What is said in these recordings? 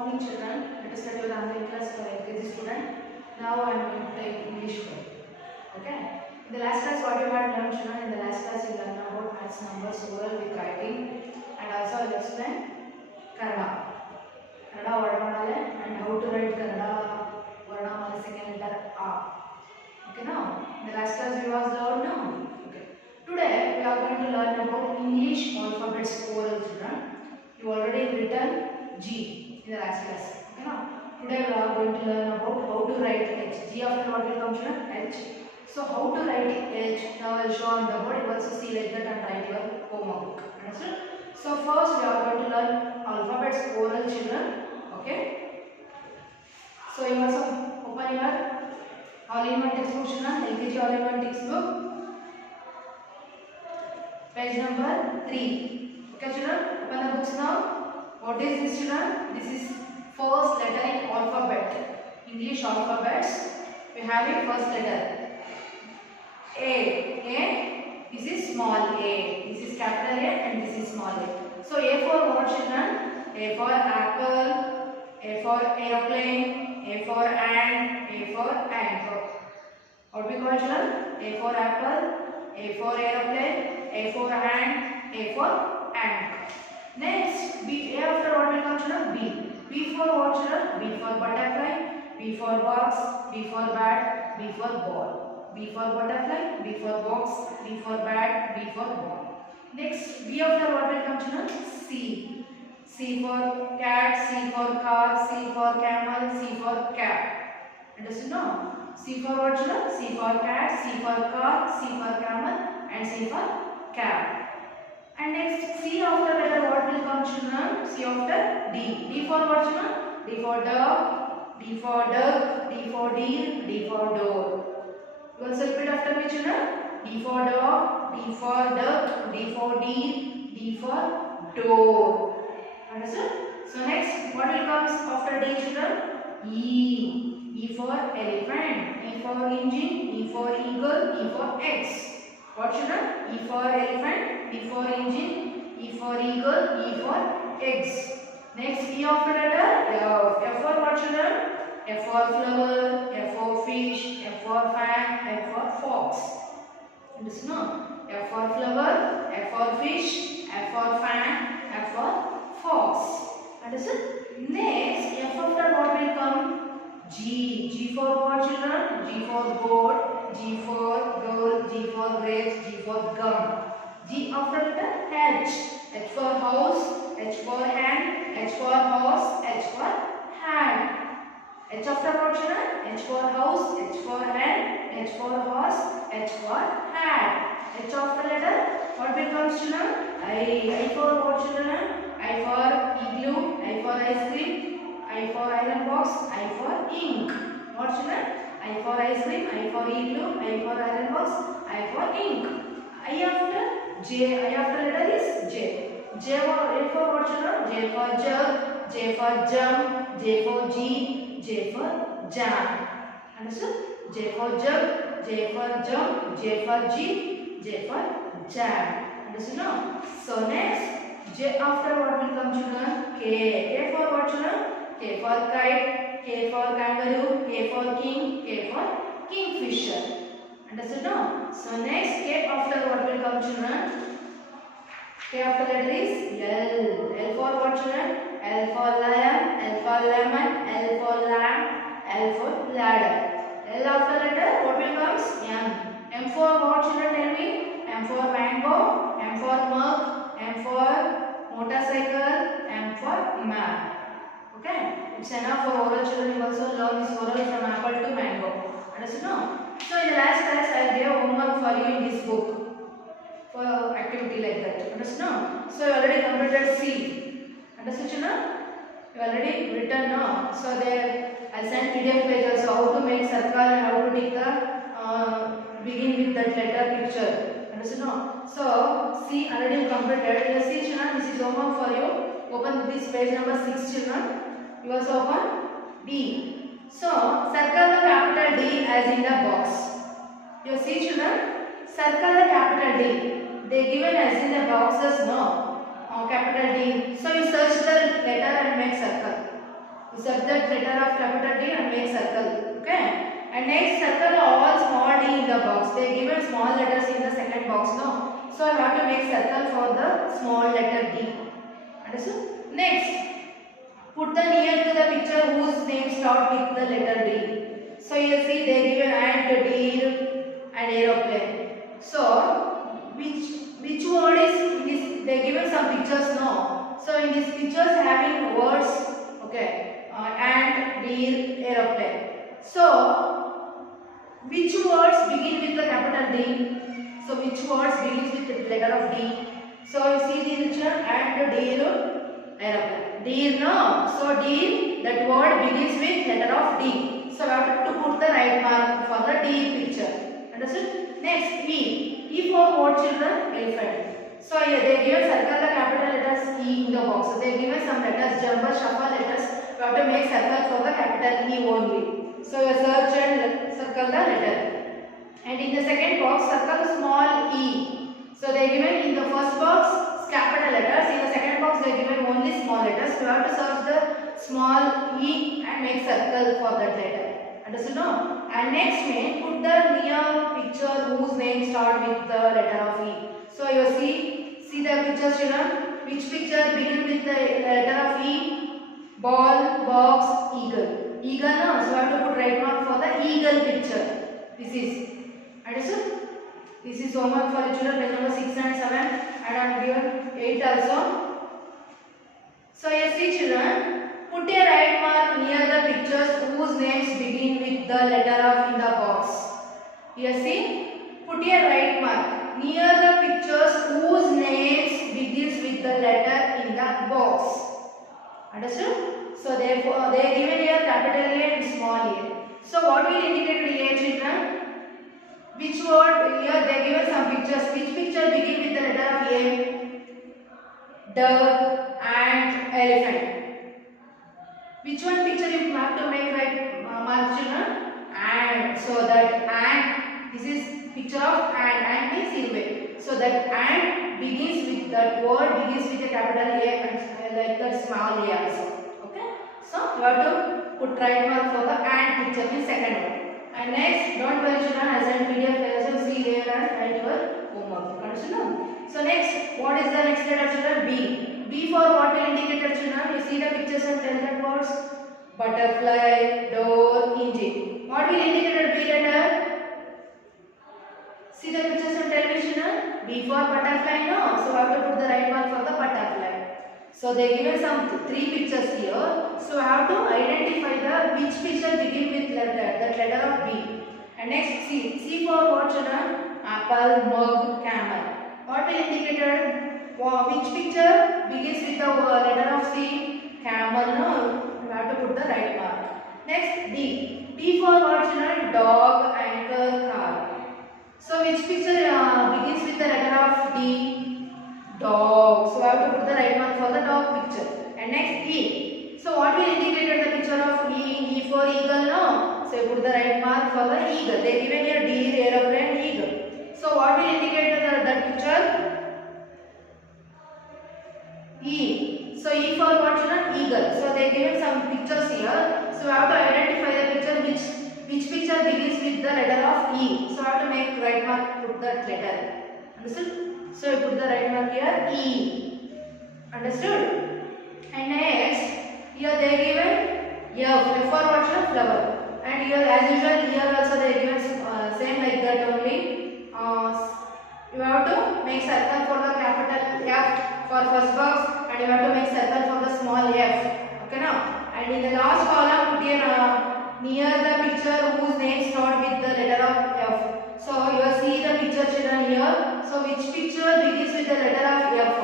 morning children. Let us start your online class for LKG student. Now I am going to take English word. Okay. In the last class what you had learned children, in the last class you learned about maths, numbers, oral with writing, and also I will explain Kannada. Kannada Vardamala and how to write Kannada Vardamala second letter A. Okay, now in the last class we was learned now. Okay. Today we are going to learn about English alphabets oral children. You already written G in the last class. Okay, now today we are going to learn about how to write H. G after what will come children? H. So how to write H? Now I will show on the board. You also see like that and write your homework. Understood? So first we are going to learn alphabets oral children. Okay. So you also open your all-in-one textbook children. LKG all-in-one textbook. Page number 3. Okay children. Open the books now. What is this children? This is first letter in alphabet. English alphabets. We have it first letter. A. A. This is small a. This is capital A and this is small a. So A for what children? A for apple. A for aeroplane. A for ant. A for anchor. What we call children? A for apple. A for aeroplane. A for ant. A for anchor. Next, B. A after what will come children? B. B for what children? B for butterfly. B for box. B for bat. B for ball. B for butterfly. B for box. B for bat. B for ball. Next, B after what will come children? C. C for cat. C for car. C for camel. C for cat. Understood no? C for what children? C for cat. C for car. C for camel. And C for cat. And next, C after letter what will come children? C after D. D for what children? D for dog. D for duck. D for deer. D for door. You also repeat after me children. D for dog. D for duck. D for deer. D for door. Understood? So next, what will come after D children? E. E for elephant. E for engine. E for eagle. E for X. What children? E for elephant, E for engine, E for eagle, E for eggs. Next, E after letter F. F for what children? F for flower, F for fish, F for fan, F for fox. Understood no? F for flower, F for fish, F for fan, F for fox. Understood? Next, F after what will come? G. G for what children? G for goat. G for girl, G for grapes, G for gum. G after letter H. H for house, H for hand, H for horse, H for hand. H after what children? H for house, H for hand, H for horse, H for hand. H after letter, what becomes children? I. I for what children? I for igloo, I for ice cream, I for iron box, I for ink. What children? I for ice cream, I for igloo, I for iron box, I for ink. I after J. I after letter is J. J for what children? J for jug, J for jump, J for jeep, J for jam. Understood? J for jug, J for jump, J for jeep, J for jam. Understood now? So next, J after what will come children? K. K for what children? K for kite, K for kangaroo, K for king, K for kingfisher. Understood now? So next, K after what will come children? K after letter is L. L for what children? L for lion, L for lemon, L for lamb, L for ladder. L after letter what will come? M. M for what children tell me? M for mango, M for mug, M for motorcycle, M for map. Okay, it's enough for oral children. You also learn this oral from apple to mango. Understood no? So in the last class I gave homework for you in this book for activity like that. Understood no? So you already completed C. Understood children? You already written no? So there I sent PDF page also how to make circle and how to take the begin with that letter picture. Understood no? So C already completed. Here see children, this is homework for you. Open this page number 6 children. You also open D. So, circle the capital D as in the box. You see children, circle the capital D. They given as in the boxes no. Capital D. So, you search the letter and make circle. subject letter of capital D and make circle. Okay. And next, circle all small d in the box. They given small letters in the second box. No. So I have to make circle for the small letter D. Understood? Next, put the near to the picture whose name start with the letter D. So you see they given ant, deer, and aeroplane. So which word is in this? They given some pictures. No. So in these pictures having words. Okay. Ant, deer, aeroplane. So which words begin with the capital D? So which words begins with the letter of D? So you see the picture ant, deer, aeroplane. Deer, no. So deer, that word begins with letter of D. So we have to put the right mark for the deer picture. Understood? Next, E. E for what, children? Elephant. So here they given circle the capital letters E in the box. So they given some letters, jumble, shuffle letters. We have to make circle for the capital E only. So you search and circle the letter. And in the second box, circle the small e. So they given in the first box capital letters. In the second box, they given only small letters. So you have to search the small e and make circle for that letter. Understood? No? And next, put the near picture whose name start with the letter of E. So you see the picture, children. Which picture begin with the letter of E? Ball, box, eagle. Eagle, no? So I have to put right mark for the eagle picture. This is. Understood? This is homework for the children, page number 6 and 7, and I am given 8 also. So you see, children, put a right mark near the pictures whose names begin with the letter of in the box. You see, put a right mark near the pictures whose names begins with the letter in the box. Understood? So therefore they are given here capital A and small a. So what will indicate here, children? Which word here they given some pictures. Which picture begin with the letter of A? Duck, ant, elephant. Which one picture you have to make right mark, children? Ant. So that ant. This is picture of ant. Ant means silhouette. So that ant begins with that word begins with a capital A and like that small a also. Okay. So you have to put right mark for the ant picture in second one. And next, don't worry, children, I send PDF classes, see there and write your homework. Understand? So next, what is the next letter, children? B. B for what will indicate, children? You see the pictures and tell that words. Butterfly, door, engine. What will indicate B letter? See the pictures and tell me, children. B for butterfly, no? So I have to put the right mark for the butterfly. So they given some 3 pictures here. So I have to identify the which picture begin with that letter of B. And next C. C for what, children? Apple, mug, camel. What will indicate which picture begins with the letter of C? Camel. No, you have to put the right mark. Next D. D for what, children? Dog, anchor, car. So which picture begins with the letter of D? Dog. So I have to put the right mark for the dog picture. And next E. So what will indicate the picture of E? E for eagle, no? So you put the right mark for the eagle. They given here deer, aeroplane, eagle. So what will indicate that picture? E. So E for what, children? Eagle. So they given some pictures here. So I have to identify the picture which picture begins with the letter of E. So I have to make right mark, put that letter. Understood? So you put the right mark here E. Understood? And next, here they given F for what, children? Flower. And here as usual here also they given same like that only. You have to make circle for the capital F for first box and you have to make circle for the small f. Okay now? And in the last column put here near the picture whose name start with the letter of F. So you see the picture, children, here. So which picture begins with the letter of F?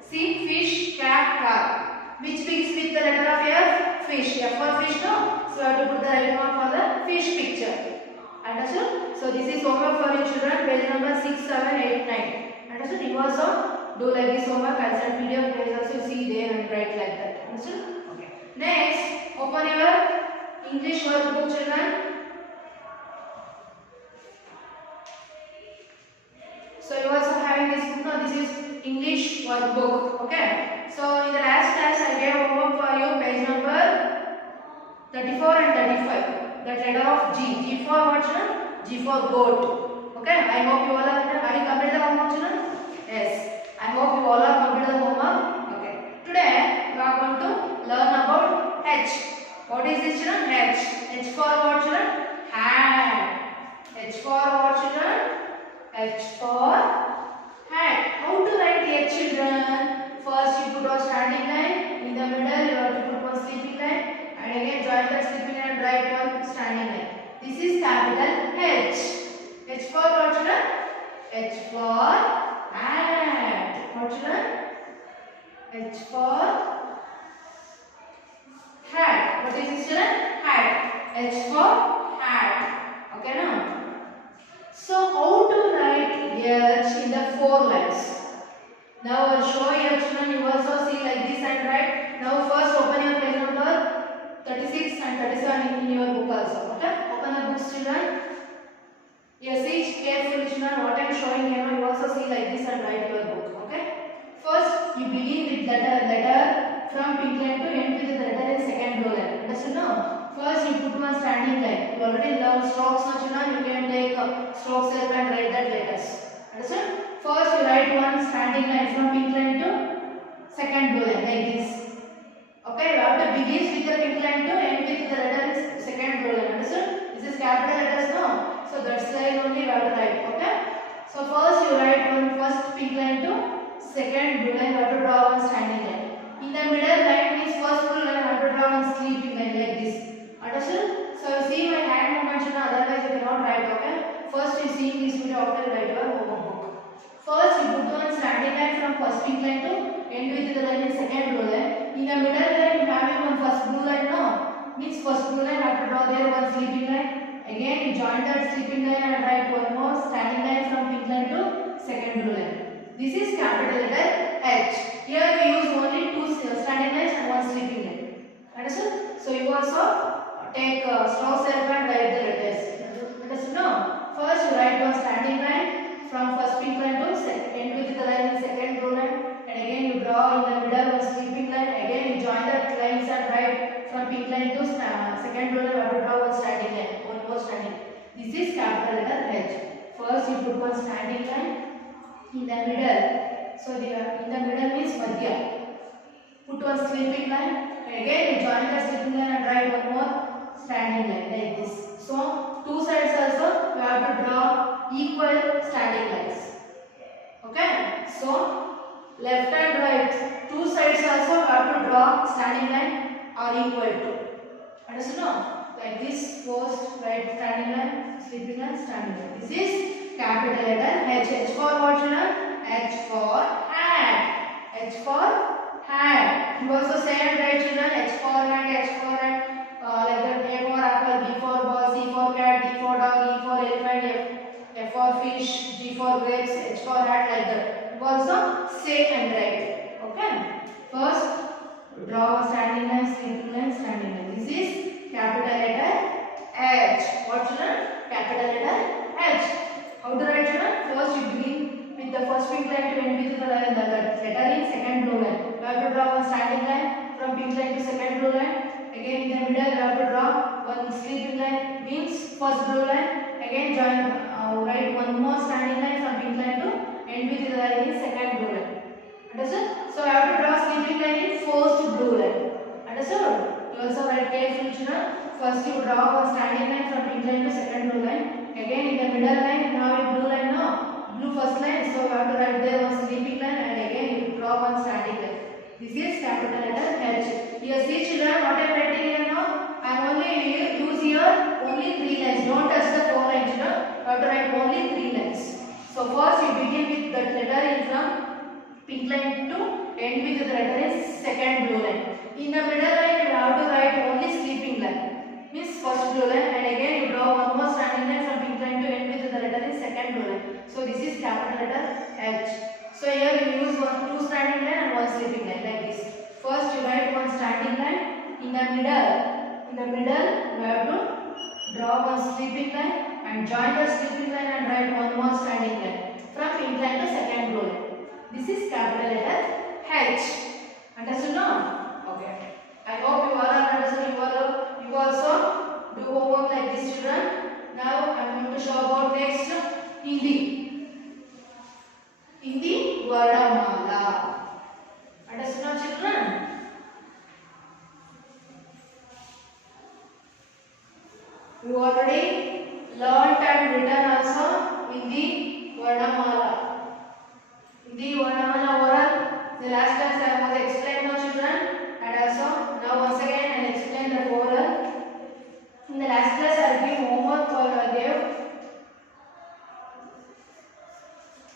See, fish, cat, car. Which begins with the letter of F? Fish. F for fish, no? So I have to put the right mark for the fish picture. Understood? So this is homework for you, children. Page number 6, 7, 8, 9. Understood? You also do like this homework. I'll send PDF. Please also see there and write like that. Understood? Okay. Next, open your English workbook, children. So you also having this book. No, this is English workbook. Okay. So in the last class I gave homework for you, page number 34 and 35. That letter of G. G for what, children? G for goat. Okay. I hope you all are you completed the homework, children? Yes. I hope you all are completed the homework. Okay. Today we are going to learn about H. What is this, children? H. H for what, children? Hat. H for what, children? H for hat. How to write H, children? First you put a standing line. In the middle you have to put one sleeping line. And again join that sleeping line and write one standing line. This is capital H. H for what, children? H for hat. What, children? H for hat. What is this, children? Hat. H for hat. Okay, now. So how to write H in the 4 lines? Now I will show you, children. You also see like this and write. Now first open your page number 36 and 37 in your book also. Okay? Open the books, children. Yes, see carefully, children. What I am showing here, you also see like this and write your book. Okay? First, you begin with letter from pink line to end with the letter in second row line. Understood now? First, you put one standing line. You already learned strokes, now, children. You can take strokes help and write that letters. Understood? First, you write one standing line from pink line to second row line like this. Okay, you have to begin with the pink line to end with the letter in second row line. Understood? This is capital letters now. So that's line only you have to write. Okay? So first you write one first pink line to second blue line. You have to draw one standing line. In the middle line means first blue line. You have to draw one sleeping line like this. Understood? So you see my hand movement, otherwise you cannot write. Okay? First you see this video after you write your homework book. First you put one standing line from first pink line to end with the line in second blue line. In the middle line you have one first blue line now. Means first blue line have to draw there one sleeping line. Again you join that sleeping line and write one more standing line from pink line to second blue line. This is capital letter H. Here we use only two standing lines and one sleeping line. Understood? So you also take strokes help and write the letters. Understood? No. First you write one standing line from first pink line to end with the line in second blue line. And again you draw in the middle one sleeping line. Again you join the lines and write from pink line to second blue line. You have to draw one standing line. One more standing. This is capital letter H. First you put one standing line in the middle. So in the middle means Madhya. Put one sleeping line. And again you join the sleeping line and write one more standing line like this. So two sides also you have to draw equal standing lines. Okay? So left and right, two sides also you have to draw standing line are equal to. Understood? No? Like this, first right standing line, sleeping line, standing line. This is capital letter H. H for what, children? H for hat. H for hat. You also say and write, children. H for hat, H for hat. Like that, A for apple, B for ball, C for cat, D for dog, E for elephant, F for fish, G for grapes, H for hat, like that. You also say and write. Okay. First, draw a standing line, sleeping line, standing line. This is capital letter H. What, children? Capital letter H. How to write, children? First, you begin with the first pink line to end with the letter in second blue line. You have to draw one standing line from pink line to second blue line. Again in the middle you have to draw one sleeping line means first blue line. Again write one more standing line from pink line to end with the line in second blue line. Understood? So I have to draw sleeping line in first blue line. Understood? You also write carefully, children. First you draw one standing line from pink line to second blue line. Again in the middle line you have a blue line now. Blue first line, so you have to write there one sleeping line and again you draw one standing line. This is capital letter H. Here see, children, what I am writing here now? I am only use here only 3 lines. Don't touch the 4 lines, children. You have to write only 3 lines. So first you begin with that letter in from pink line to end with the letter in second blue line. In the middle line you have to write only sleeping line. Means first blue line and again you draw one more standing line from pink line to end with the letter in second blue line. So this is capital letter H. So here you use two standing line and one sleeping line like this. First you write one standing line in the middle you have to draw one sleeping line and join the sleeping line and write one more standing line from pink line to second blue line. This is capital letter H. Understood now? Okay. I hope you all are understood. You all You already learnt and written also in the Varnamala. In the Varnamala oral, the last class I was explained now children, and also now once again I will explain the oral. In the last class I will give homework for gave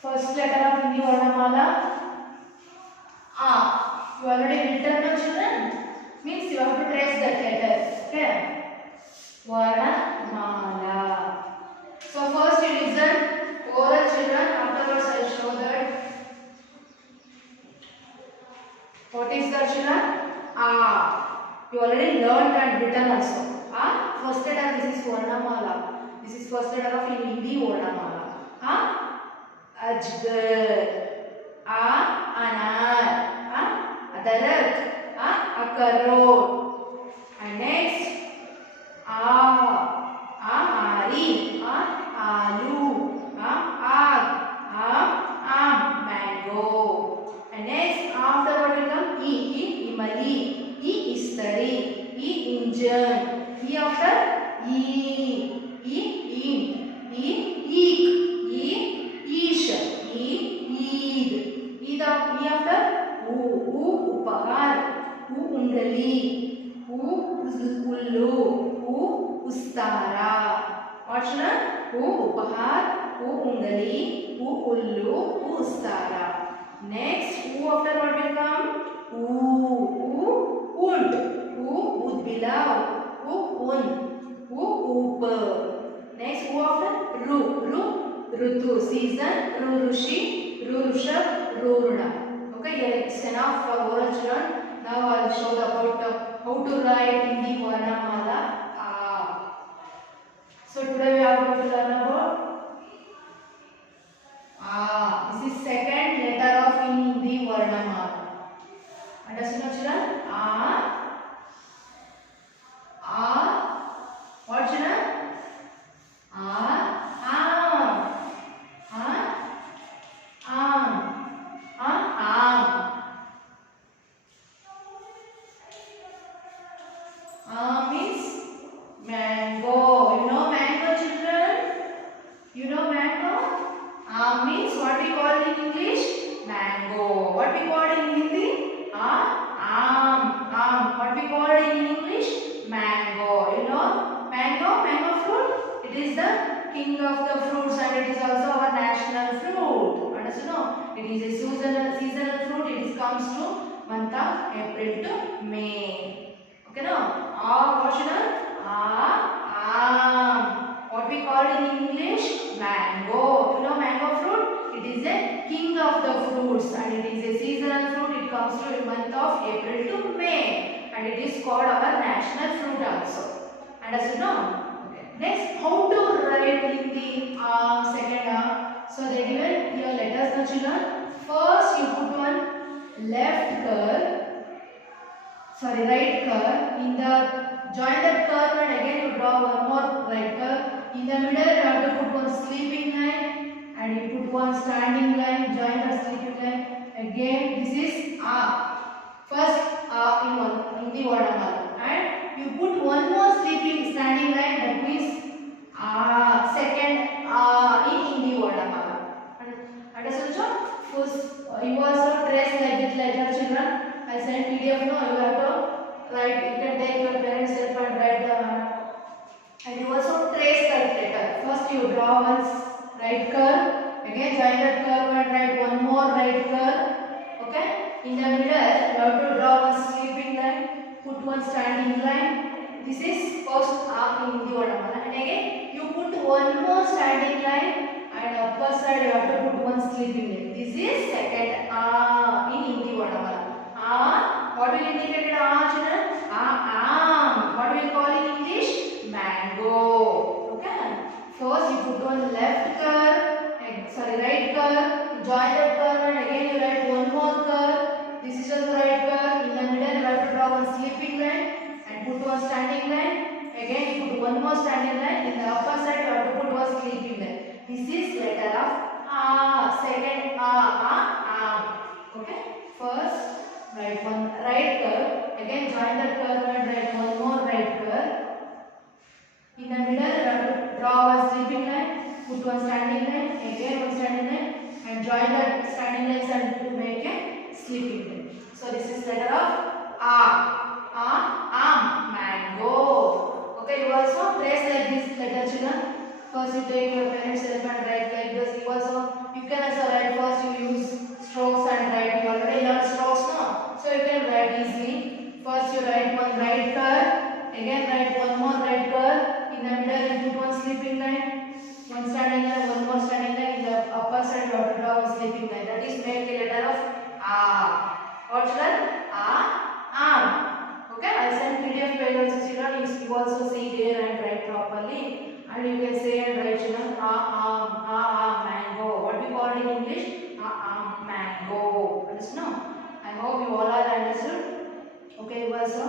first letter of Hindi Varnamala. You already written now children. Means you have to trace that letter. Okay. Varnamala. So first you listen oral children. Afterwards I will show that. What is that children? You already learned and written also. First letter, this is Varnamala. This is first letter of Hindi Varnamala. Ajgar. Anar. Adarak. Akarod. And next. Ari. Alu. Ag. Mango. And next, after what will come? Imali. Istari. Engine. After int. Ish. Eid. After upahar. Ungali. Ullu. Ustara. What children? Upahar. Ungali. Ullu. Ustara. Next, after what will come? Ud. Ud below. Un. Up. Next, after? Rutu. Season. Rushi. Rusha. Runa. Okay, here it's enough for oral children. Now I will show about how to write Hindi Varnamala. So today we are going to learn about this is second letter of Hindi Varnamala. Understand children? What children? Means mango. You know mango children? You know mango? Means what we call in English? Mango. What we call in Hindi? What we call in English? Mango. You know mango fruit? It is the king of the fruits and it is also our national fruit. Understand? No? It is a seasonal fruit. It comes to month of April to May. Okay, no? What should what we call in English? Mango. You know mango fruit? It is a king of the fruits and it is a seasonal fruit. It comes to the month of April to May and it is called our national fruit also. Understood? No? Okay. Next, how to write in the second So they given your letters now children. First you put one right curve in the join that curve and again you draw one more right curve. In the middle you have to put one sleeping line and you put one standing line, join the sleeping line. Again this is first in the Varnamala and you put one more sleeping standing line, that means second in Hindi Varnamala. Understood? First you also trace like this letter children. I sent PDF. No, you have to write. You can take your parents' help and write the. And you also trace that letter. First you draw one right curve. Again join that curve and write one more right curve. Okay. In the middle you have to draw one sleeping line. Put one standing line. This is first in Hindi Varnamala. And again you put one more standing line and upper side you have to put one sleeping line. This is second in Hindi Varnamala. What will indicate children? What will we call in English? Mango. Okay. First you put one left curve, right curve, join that curve and again you write one more curve. This is just the right curve. In the middle you have to draw one sleeping line and put one standing line. Again you put one more standing line. In the upper side you have to put one sleeping line. This is letter of second Okay. First write one right curve, again join that curve and write one more right curve. In the middle, you have to draw one sleeping line, put one standing line, again one standing line, and join the standing lines and to make a sleeping line. So this is letter of A. Mango. Okay, you also trace like this letter, children. First you take your parent's help and write like this. You can also write first you use strokes and write. You already learned strokes now, so you can write easily. First you write one right curve, again write one more right curve. In the middle you put one sleeping line, one standing line, one more standing line. In the upper side you have to draw one sleeping line. That is make a letter of A. What children? Arm. Okay, I send PDF page also children. You also see there and write properly. And you can say and write children mango. What we call in English? Mango. Understand? I hope you all are understood. Okay, you also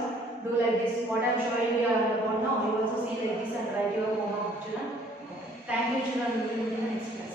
do like this. What I am showing you on the board now, you also see like this and write your homework children. Okay. Thank you children. We will meet in the next class.